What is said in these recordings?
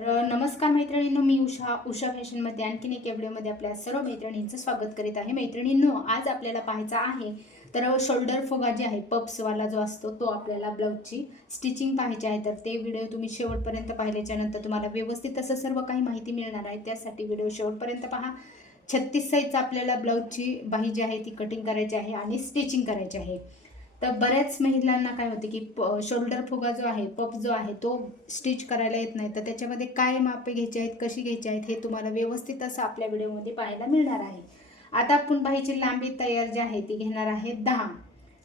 तर नमस्कार मैत्रिणींनो मी उषा उषा फॅशनमध्ये आणखीन एक व्हिडिओमध्ये आपल्या सर्व मैत्रिणींचं स्वागत करीत आहे. मैत्रिणींनो आज आपल्याला पाहायचा आहे तर शोल्डर फुगा जे आहे पप्सवाला जो असतो तो आपल्याला ब्लाऊजची स्टिचिंग पाहायची आहे. तर ते व्हिडिओ तुम्ही शेवटपर्यंत पाहिल्याच्यानंतर तुम्हाला व्यवस्थित असं सर्व काही माहिती मिळणार आहे. त्यासाठी व्हिडिओ शेवटपर्यंत पहा. छत्तीस साईजचा आपल्याला ब्लाऊजची बाही जी आहे ती कटिंग करायची आहे आणि स्टिचिंग करायची आहे. तर बऱ्याच महिलांना काय होते की प शोल्डर फुगा जो आहे पप जो आहे तो स्टिच करायला येत नाही. तर त्याच्यामध्ये काय मापे घ्यायचे आहेत कशी घ्यायची आहेत हे तुम्हाला व्यवस्थित असं आपल्या व्हिडिओमध्ये पाहायला मिळणार आहे. आता आपण बाहीची लांबी तयार जी आहे ती घेणार आहे दहा.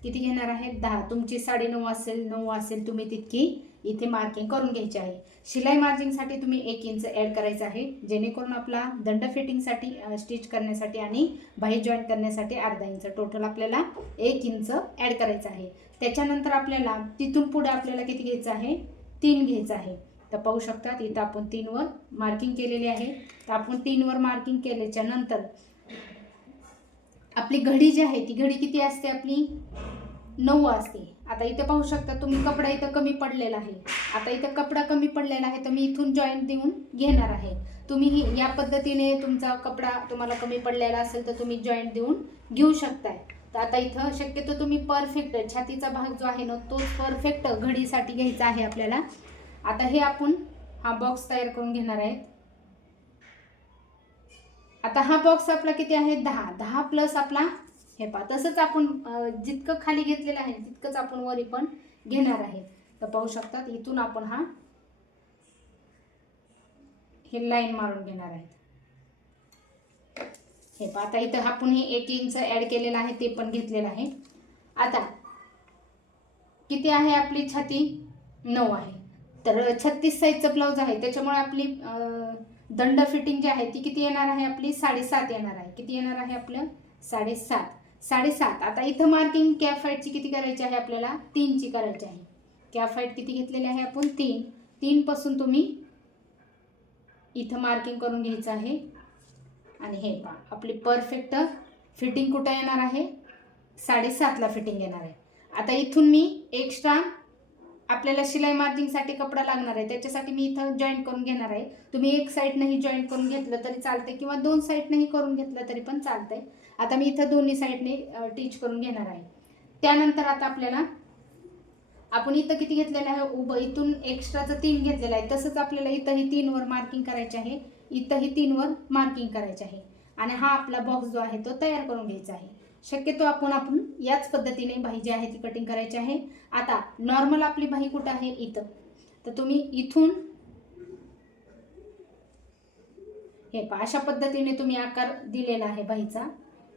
किती घेणार आहे? दहा. तुमची साडे नऊ असेल नऊ असेल तुम्ही तितकी इथे मार्किंग करून घ्यायची आहे. शिलाई मार्जिंगसाठी तुम्ही एक इंच ॲड करायचं आहे. जेणेकरून आपला दंड फिटिंगसाठी स्टिच करण्यासाठी आणि बाही जॉईंट करण्यासाठी अर्धा इंच टोटल आपल्याला एक इंच ॲड करायचं आहे. त्याच्यानंतर आपल्याला तिथून पुढे आपल्याला किती घ्यायचं आहे? तीन घ्यायचं आहे. तर पाहू शकतात इथं आपण तीनवर मार्किंग केलेली आहे. तर आपण तीनवर मार्किंग केल्याच्यानंतर आपली घडी जी आहे ती घडी किती असते आपली? नऊ असते. आता इथे पाहू शकता तुम्ही कपडा इथं कमी पडलेला आहे. आता इथं कपडा कमी पडलेला आहे तर मी इथून जॉईंट देऊन घेणार आहे. तुम्ही ही या पद्धतीने तुमचा कपडा तुम्हाला कमी पडलेला असेल तर तुम्ही जॉईंट देऊन घेऊ शकताय. तर आता इथं शक्यतो तुम्ही परफेक्ट छातीचा भाग जो आहे ना तोच परफेक्ट घडीसाठी घ्यायचा आहे आपल्याला. आता हे आपण हा बॉक्स तयार करून घेणार आहे. आता हा बॉक्स आपला किती आहे? दहा. दहा प्लस आपला हे पहा तसंच आपण जितकं खाली घेतलेलं आहे तितकंच आपण वरी पण घेणार आहे. तर पाहू शकतात इथून आपण हा हे लाईन मारून घेणार आहेत हे पहा आता इथं आपण हे एक इंच ॲड केलेलं आहे ते पण घेतलेलं आहे. आता किती आहे आपली छाती? नऊ आहे. तर छत्तीस साईजचं ब्लाऊज आहे त्याच्यामुळे आपली दंड फिटिंग जी आहे ती किती येणार आहे आपली? साडेसात येणार आहे. किती येणार आहे आपलं? साडेसात. साडेसात. आता इथं मार्किंग कॅफाईटची किती करायची आहे आपल्याला? तीनची करायची आहे. कॅफाईट किती घेतलेली आहे आपण? तीन. तीनपासून तुम्ही इथं मार्किंग करून घ्यायचं आहे. आणि हे पहा आपली परफेक्ट फिटिंग कुठं येणार आहे? साडेसातला फिटिंग येणार आहे. आता इथून मी एक्स्ट्रा आपल्याला शिलाई मार्जिंगसाठी कपडा लागणार आहे. त्याच्यासाठी मी इथं जॉईंट करून घेणार आहे. तुम्ही एक साईडनंही जॉईंट करून घेतलं तरी चालते किंवा दोन साईडनंही करून घेतलं तरी पण चालतंय. आता मी इथं दोन्ही साईडने टीच करून घेणार आहे. त्यानंतर आता आपल्याला आपण इथं किती घेतलेलं आहे? उभं इथून एक्स्ट्राचं तीन घेतलेलं आहे. तसंच आपल्याला इथंही तीनवर मार्किंग करायचे आहे. इथंही तीनवर मार्किंग करायचे आहे. आणि हा आपला बॉक्स जो आहे तो तयार करून घ्यायचा आहे. शक्यतो आपण आपण याच पद्धतीने बाही जी आहे ती कटिंग करायची आहे. आता नॉर्मल आपली बाही कुठं आहे? इथं. तर तुम्ही इथून हे पहा अशा पद्धतीने तुम्ही आकार दिलेला आहे बाहीचा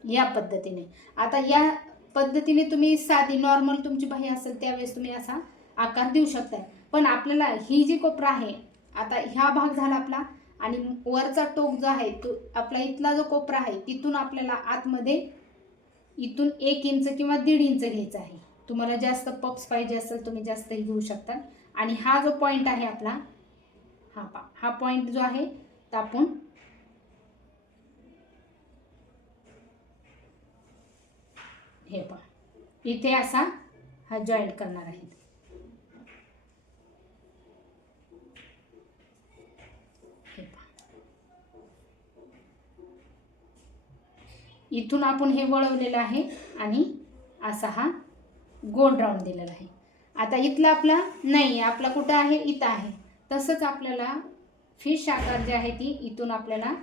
या पद्धतीने. आता या पद्धतीने तुम्ही साधी नॉर्मल तुमची बाही असेल त्यावेळेस तुम्ही असा आकार देऊ शकताय. पण आपल्याला ही जी कोपरा आहे आता ह्या भाग झाला आपला आणि वरचा टोक जो आहे तो आपला इथला जो कोपरा आहे तिथून आपल्याला आतमध्ये इथून एक इंच किंवा दीड इंच घ्यायचा आहे. तुम्हाला जास्त पप्स पाहिजे असेल तुम्ही जास्तही घेऊ शकता. आणि हा जो पॉईंट आहे आपला हा पा हा पॉईंट जो आहे तर आपण हे पण इथे असा हा जॉईंट करणार आहे. हे इथून आपण हे वळवलेलं आहे आणि असा हा गोल राऊंड दिलेला आहे. आता इथला आपला नाही आपला कुठं आहे? इथं आहे. तसंच आपल्याला फिश आकार जे आहे ती इथून आपल्याला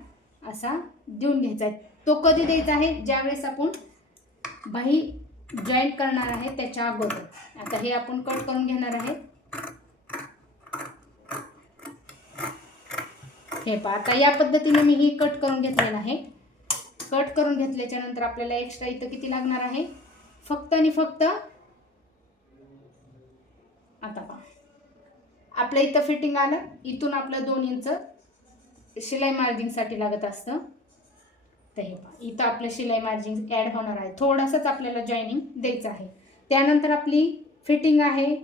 असा देऊन घ्यायचा आहे. तो कधी द्यायचा आहे? ज्यावेळेस आपण बाही जॉईंट करणार आहे त्याच्या अगोदर. आता हे आपण कट करून घेणार आहे. हे पहा आता या पद्धतीने मी ही कट करून घेतलेलं आहे. कट करून घेतल्याच्या नंतर आपल्याला एक्स्ट्रा इथं किती लागणार आहे? फक्त आणि फक्त आता पहा. आपलं इथं फिटिंग आलं इथून आपलं दोन इंच शिलाई मार्जिंगसाठी लागत असतं. तर हे पहा. इथं आपलं शिलाई मार्जिन ॲड होणार आहे. थोडंसंच आपल्याला जॉईनिंग द्यायचं आहे. त्यानंतर आपली फिटिंग आहे.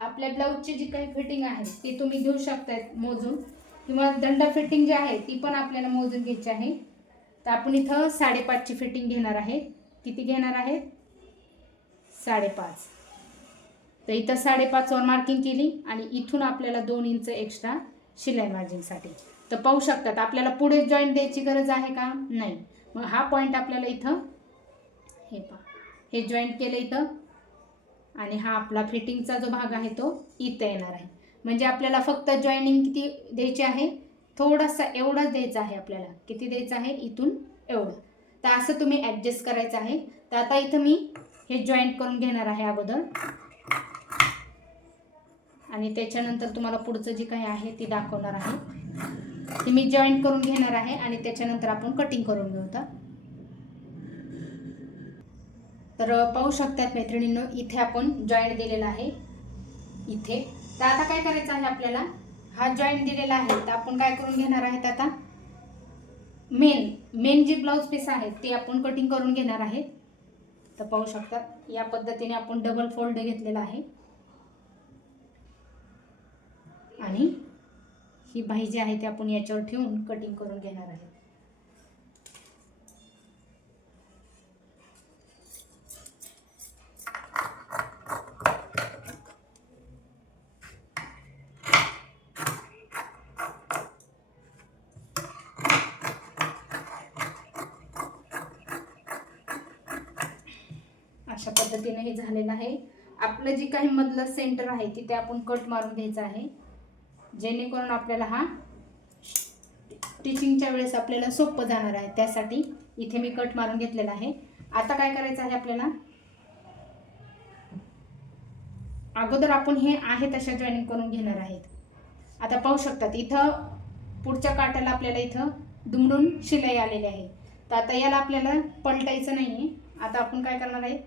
आपल्या ब्लाऊजची जी काही फिटिंग आहे ती तुम्ही घेऊ शकताय मोजून. किंवा दंड फिटिंग जी आहे ती पण आपल्याला मोजून घ्यायची आहे. तर आपण इथं साडेपाचची फिटिंग घेणार आहे. किती घेणार आहेत साडेपाच. तर इथं साडेपाचवर मार्किंग केली आणि इथून आपल्याला दोन इंच एक्स्ट्रा शिलाई मार्जिनसाठी तर पाहू शकतात आपल्याला पुढे जॉईंट द्यायची गरज आहे का? नाही. मग हा पॉईंट आपल्याला इथं हे पहा. हे जॉईंट केलं इथं. आणि हा आपला फिटिंगचा जो भाग आहे तो इथं येणार आहे. म्हणजे आपल्याला फक्त जॉईनिंग किती द्यायची आहे? थोडासा एवढाच द्यायचा आहे आपल्याला. किती द्यायचं आहे? इथून एवढं. तर असं तुम्ही ॲडजस्ट करायचं आहे. तर आता इथं मी हे जॉईंट करून घेणार आहे अगोदर. आणि त्याच्यानंतर तुम्हाला पुढचं जे काही आहे ते दाखवणार आहे. ते मी जॉईंट करून घेणार आहे आणि त्याच्यानंतर आपण कटिंग करून घेऊ आता. तर पाहू शकतात मैत्रिणींनो इथे आपण जॉईंट दिलेला आहे. इथे. तर आता काय करायचं आहे आपल्याला? हा जॉईंट दिलेला आहे. तर आपण काय करून घेणार आहेत आता? मेन मेन जी ब्लाऊज पीस आहेत ते आपण कटिंग करून घेणार आहे. तर पाहू शकता या पद्धतीने आपण डबल फोल्ड घेतलेला आहे. आणि ही भाई जी आहे ती आपण याच्यावर ठेवून कटिंग करून घेणार आहे. अशा पद्धतीने हे झालेलं आहे. आपलं जे काही मधलं सेंटर आहे तिथे आपण कट मारून घ्यायचं आहे. जेणेकरून आपल्याला हा टिचिंगच्या वेळेस आपल्याला सोपं जाणार आहे. त्यासाठी इथे मी कट मारून घेतलेला आहे. आता काय करायचं आहे आपल्याला? अगोदर आपण हे आहे तशा जॉईनिंग करून घेणार आहेत. आता पाहू शकतात इथं पुढच्या काटाला आपल्याला इथं दुमडून शिलाई आलेली आहे. तर आता याला आपल्याला पलटायचं नाही आहे आता आपण काय करणार आहे?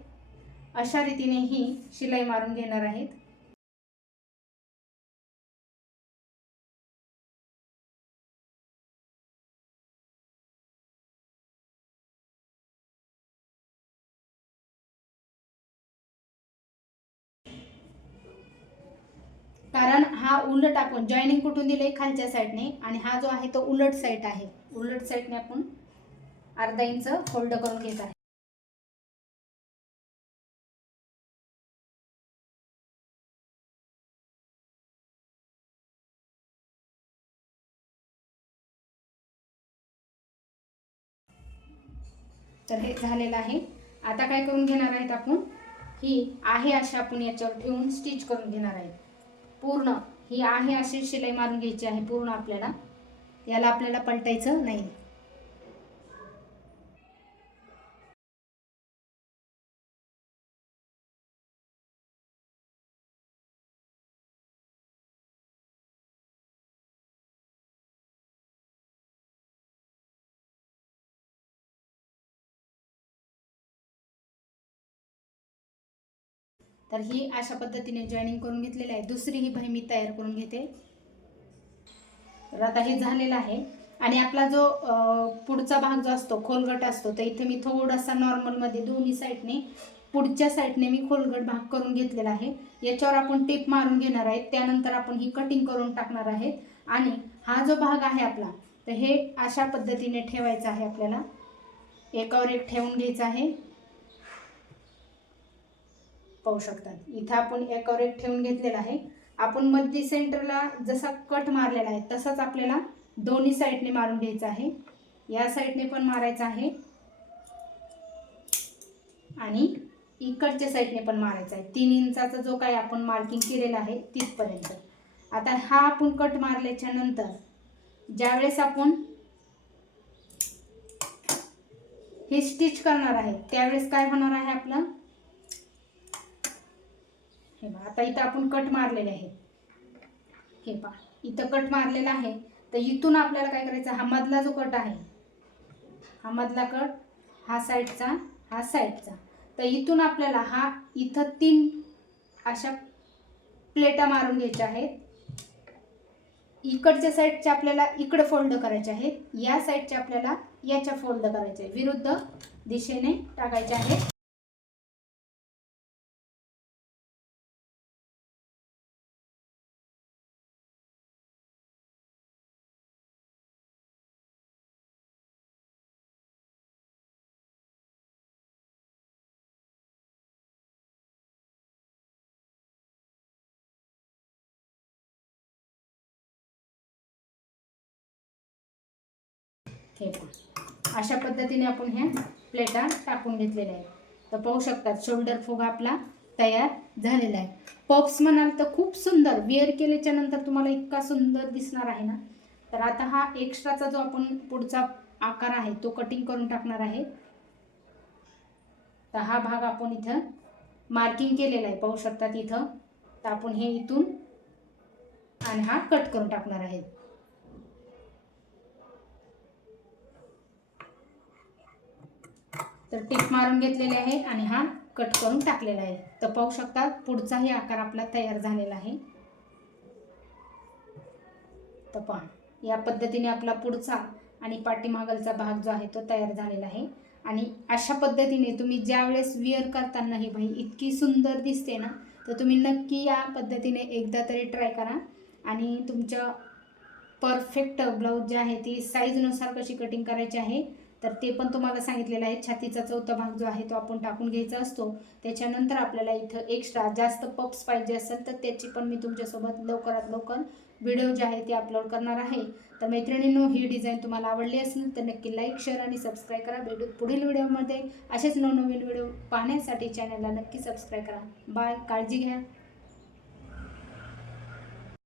अशा रीतीने ही शिलाई मारून घेणार आहेत. कारण हा उलट आपण जॉईनिंग कुठून दिले खालच्या साईडने आणि हा जो आहे तो उलट साईड आहे. उलट साईडने आपण अर्धा इंच फोल्ड करून घेत आहे. तर हे झालेलं आहे. आता काय करून घेणार आहेत आपण? ही आहे अशी आपण याच्यावर ठेवून स्टिच करून घेणार आहेत. पूर्ण ही आहे अशी शिलाई मारून घ्यायची आहे पूर्ण आपल्याला. याला आपल्याला पलटायचं नाही. तर ही अशा पद्धतीने जॉईनिंग करून घेतलेली आहे. दुसरी ही बाही मी तयार करून घेते. तर आता हे झालेलं आहे. आणि आपला जो पुढचा भाग जो असतो खोलगट असतो तर इथे मी थोडासा नॉर्मलमध्ये दोन्ही साईडने पुढच्या साईडने मी खोलगट भाग करून घेतलेला आहे. याच्यावर आपण टेप मारून घेणार आहे. त्यानंतर आपण ही कटिंग करून टाकणार आहेत. आणि हा जो भाग आहे आपला तर हे अशा पद्धतीने ठेवायचा आहे आपल्याला. एकावर एक ठेवून घ्यायचं आहे. पाहू शकतात. इथं आपण एकावर एक ठेवून घेतलेला आहे. आपण मध्य सेंटरला जसा कट मारलेला आहे तसाच आपल्याला दोन्ही साईडने मारून घ्यायचा आहे. या साईडने पण मारायचा आहे. आणि इकडच्या साईडने पण मारायचा आहे. तीन इंचाचा जो काही आपण मार्किंग केलेला आहे तिथपर्यंत. आता हा आपण कट मारल्याच्या नंतर ज्यावेळेस आपण हे स्टिच करणार आहे त्यावेळेस काय होणार आहे आपलं? हे पहा आता इथं आपण कट मारलेले आहे हे पहा इथं कट मारलेला आहे. तर इथून आपल्याला काय करायचं? हा मधला जो कट आहे हा मधला कट हा साईडचा हा साईडचा. तर इथून आपल्याला हा इथं तीन अशा प्लेटा मारून घ्यायच्या आहेत. इकडच्या साईडचे आपल्याला इकडं फोल्ड करायचे आहेत. या साईडचे आपल्याला याच्या फोल्ड करायचे आहे विरुद्ध दिशेने टाकायचे आहेत. हे अशा पद्धतीने आपण ह्या प्लेटा टाकून घेतलेल्या आहेत तर पाहू शकतात शोल्डर फुगा आपला तयार झालेला आहे. पप्स म्हणाल तर खूप सुंदर. वेअर केल्याच्यानंतर तुम्हाला इतका सुंदर दिसणार आहे ना? तर आता हा एक्स्ट्राचा जो आपण पुढचा आकार आहे तो कटिंग करून टाकणार आहे. तर हा भाग आपण इथं मार्किंग केलेला आहे. पाहू शकतात इथं. तर आपण हे इथून आणि हा कट करून टाकणार आहे. तर टिप मारून घेतलेले आहे आणि हा कट करून टाकलेला आहे. तर पाहू शकता पुढचाही आकार आपला तयार झालेला आहे. तर या पद्धतीने आपला पुढचा आणि पाठीमागलचा भाग जो आहे तो तयार झालेला आहे. आणि अशा पद्धतीने तुम्ही ज्यावेळेस विअर करताना ही बाई इतकी सुंदर दिसते ना तर तुम्ही नक्की या पद्धतीने एकदा तरी ट्राय करा. आणि तुमच्या परफेक्ट ब्लाऊज जे आहे ती साईजनुसार कशी कटिंग करायची आहे तर ते पण तुम्हाला सांगितलेलं आहे. छातीचा चौथा भाग जो आहे तो आपण टाकून घ्यायचा असतो. त्याच्यानंतर आपल्याला इथं एक्स्ट्रा जास्त पप्स पाहिजे असेल तर त्याची पण मी तुमच्यासोबत लवकरात लवकर व्हिडिओ जे आहे ते अपलोड करणार आहे. तर मैत्रिणींनो ही डिझाईन तुम्हाला आवडली असेल तर नक्की लाईक शेअर आणि सबस्क्राईब करा. भेटू पुढील व्हिडिओमध्ये असेच नवनवीन व्हिडिओ पाहण्यासाठी चॅनलला नक्की सबस्क्राईब करा. बाय काळजी घ्या.